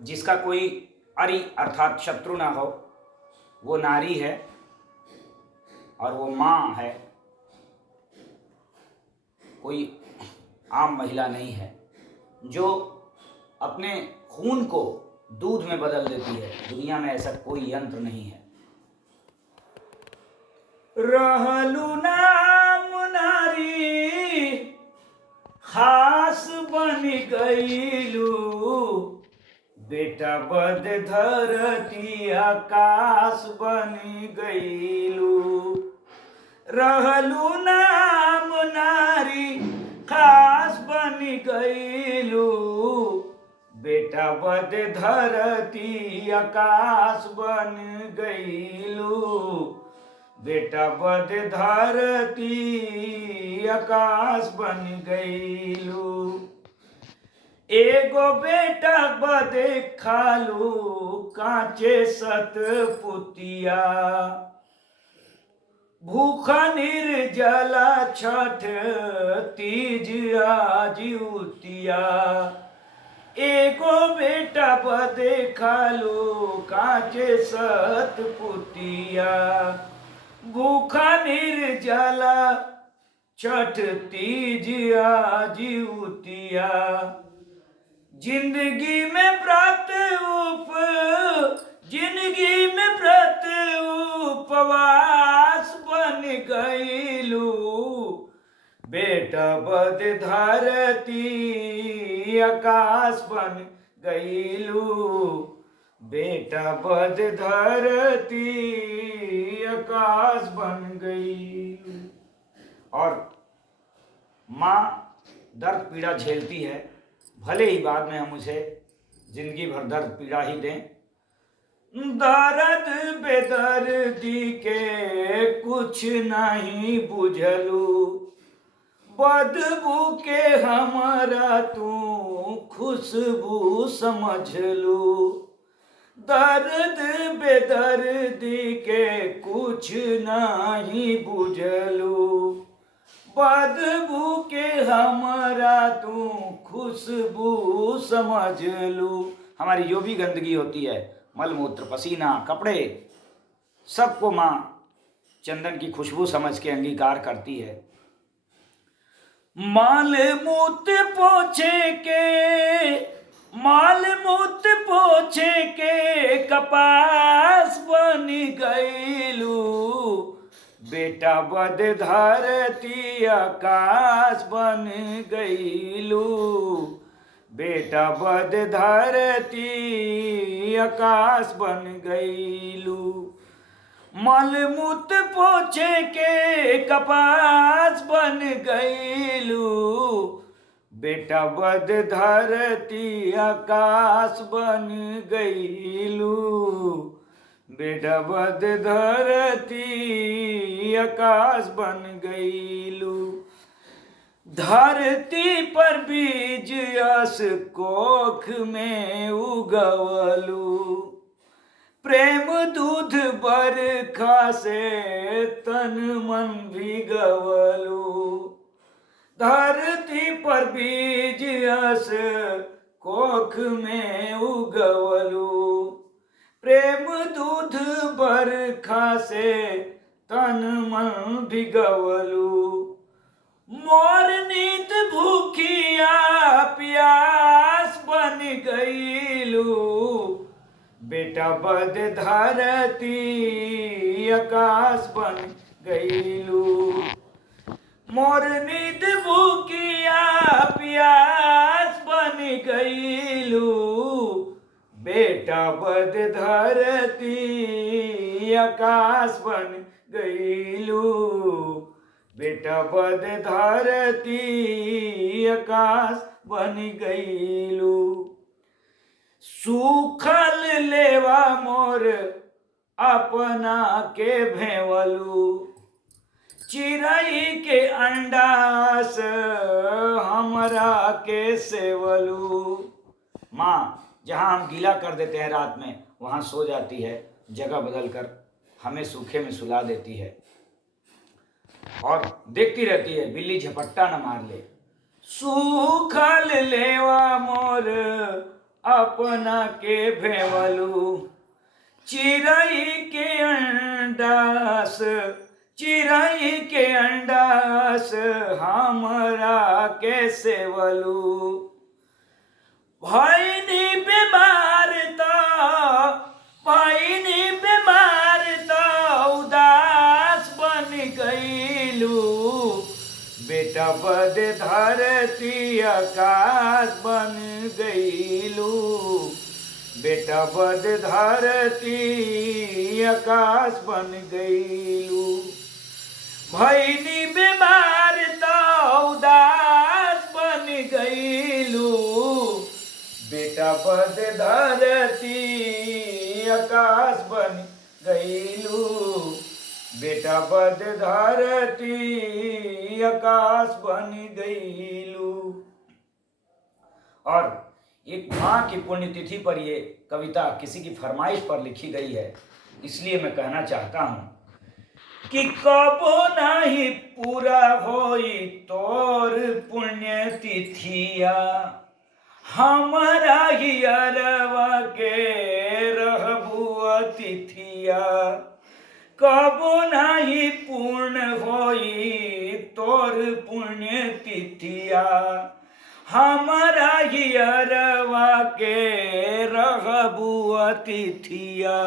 जिसका कोई अरि अर्थात शत्रु ना हो, वो नारी है और वो माँ है, कोई आम महिला नहीं है, जो अपने खून को दूध में बदल देती है। दुनिया में ऐसा कोई यंत्र नहीं है। रहलू नाम नारी खास बन गईलू, बेटा बद धरती आकाश बन गईलू। रहलू नाम नारी खास बन गईलू, बेटा बद धरती आकाश बन गईलू, बेटा बद धरती आकाश बन गईलू। एगो बेटा बदे खालू कांचे सत पुतिया, भूखा निर्जला छठ तीज आजिउतिया। एगो बेटा बदे खालू कांचे सत पुतिया, भूखा निर्जला छठ तीज आजिउतिया। जिंदगी में व्रत उपवास बन गईलू, बेटा बद धरती आकाश बन गईलू, बेटा बद धरती आकाश बन गईलू। और माँ दर्द पीड़ा झेलती है, भले ही बाद में हम उसे जिंदगी भर दर्द पीड़ा ही दें। दर्द बेदर्दी के कुछ नहीं बुझलू, बदबू के हमारा तू खुशबू समझलू। दर्द बेदर्दी के कुछ नहीं बुझलू, बदबू के हमारा तू खुशबू समझ लू। हमारी जो भी गंदगी होती है, मल मूत्र पसीना कपड़े, सबको माँ चंदन की खुशबू समझ के अंगीकार करती है। माल मूत्र पोछे के कपास बन गईलू, बेटा बद धरती आकाश बन गईलू, बेटा बद धरती आकाश बन गईलू। मलमूत्र पोछे के कपास बन गईलू, बेटा बद धरती आकाश बन गईलू, बेटा बद धरती आकाश बन गईलू। धरती पर बीज यस कोख में उगवलू, प्रेम दूध बरखा से तन मन भिगवलू। धरती पर बीज यस कोख में उगवलू, प्रेम दूध बरखा से तन मन भिगवलू। मोर नीत भूखिया प्यास बन गईलू, बेटा बद धरती आकाश बन गईलू। मोर नीत भूखिया प्यास बन गईलू, बेटा बद धरती आकाश बन गईलू, बेटा बद धरती आकाश बन गईलू। सूखल लेवा मोर अपना के भेवलू, चिड़ई के अंडा से हमरा के सेवलू। माँ जहाँ हम गीला कर देते हैं रात में, वहाँ सो जाती है, जगह बदल कर हमें सूखे में सुला देती है और देखती रहती है बिल्ली झपट्टा न मार ले। सूखल लेवा मोर अपना के भेवलू। चिड़ई के अंडास, चिड़ई के अंडास हमरा के सेवलू। भैनी बीमार तो, भैनी बीमार तो उदास बन गईलू। बेटा बद धरती आकाश बन गईलू। बेटा बद धरती आकाश बन गईलू। भैनी बीमार तो उदास बन गईलू। बेटा बद धरती आकाश बन गईलू। बेटा बद धरती आकाश बन गईलू। और एक माँ की पुण्यतिथि पर ये कविता किसी की फरमाइश पर लिखी गई है, इसलिए मैं कहना चाहता हूं कि कबो नहीं पूरा होई तोर पुण्यतिथिया। हमारा ही अरवा के रहबू अतिथिया। कबो नहीं पूर्ण होई तोर पुण्यतिथिया। हमारा ही अरवा के रहबू अतिथिया।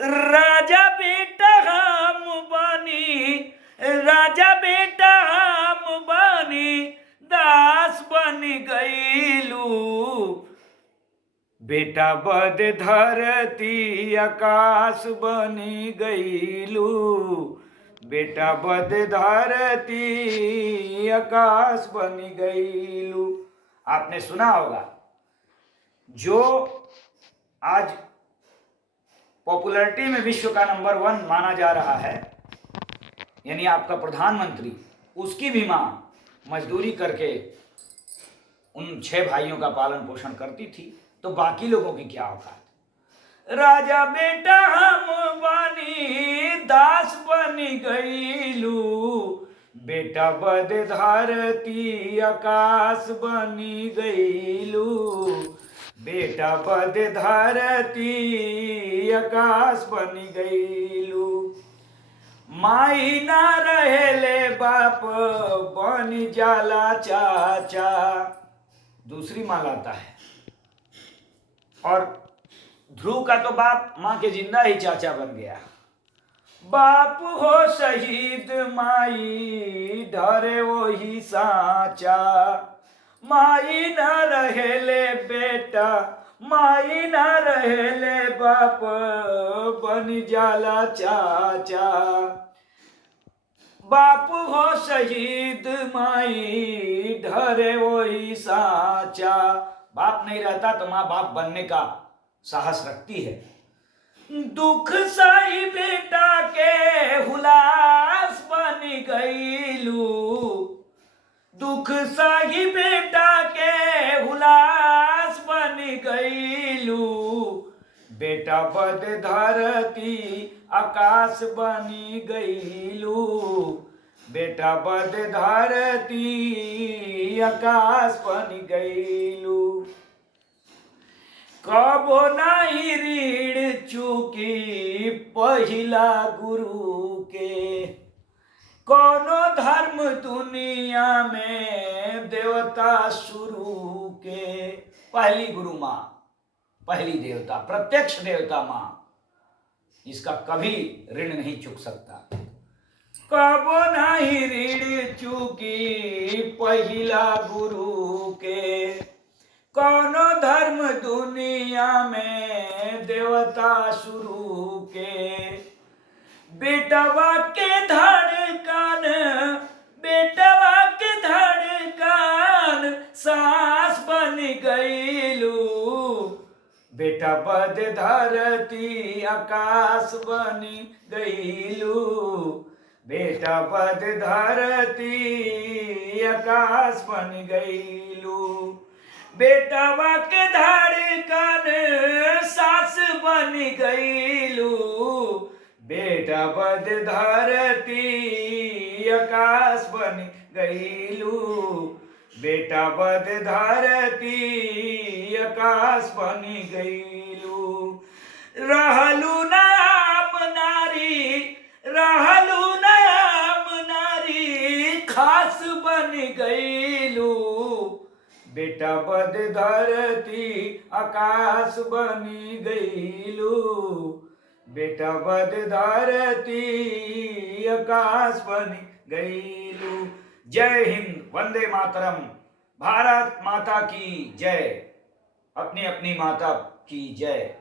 राजा बेटा हम बनी, राजा बेटा हम बनी दास बन गईलू। बेटा बद धरती आकाश बनी गईलू। बेटा बद धरती आकाश बनी गईलू। आपने सुना होगा, जो आज पॉपुलैरिटी में विश्व का नंबर 1 माना जा रहा है, यानी आपका प्रधानमंत्री, उसकी भी मां मजदूरी करके उन 6 भाइयों का पालन पोषण करती थी, तो बाकी लोगों की क्या औकात। राजा बेटा हम बनी दास बनी गईलू। बेटा बद धरती आकाश बनी गईलू। बेटा बद धरती आकाश बनी गईलू। माई ना रहेले बाप बनी जाला चाचा। दूसरी माँ लाता है। और ध्रुव का तो बाप माँ के जिंदा ही चाचा बन गया। बाप हो शहीद माई डरे वो ही साचा। माई न रहेले बेटा, माई न रहेले बाप बन जाला चाचा। बाप हो शहीद माई डरे वो ही साचा। बाप नहीं रहता तो माँ बाप बनने का साहस रखती है। दुख सही बेटा के हुलास बन गईलू। दुख सही बेटा के हुलास बन गईलू। बेटा बद धरती आकाश बनी गईलू। बेटा बद धरती आकाश बन गईलू। कबो नहीं रीढ़ चूकी पहिला गुरु के। कोनो धर्म दुनिया में देवता शुरू के। पहली गुरु माँ, पहली देवता, प्रत्यक्ष देवता माँ, इसका कभी ऋण नहीं चुक सकता। कबो नहीं ऋण चूकी पहिला गुरु के। कोनो धर्म दुनिया में देवता शुरू के। बेटवा के धड़कन, बेटवा के धड़कन सांस बन गईलू। बेटा बद धरती आकाश बनी गईलू। बेटा बद धरती आकाश बन गईलू। बेटवा के धड़कन सांस बन गईलू। बेटा बद धरती आकाश बन गईलू। बेटा बद धरती आकाश बनी गईलू रहलू नाम नारी रहलू नाम नारी खास बन गईलू बेटा बद धरती आकाश बनी गईलू बेटा बद धरती आकाश बनी गईलू। जय हिंद, वंदे मातरम, भारत माता की जय। अपनी अपनी माता की जय।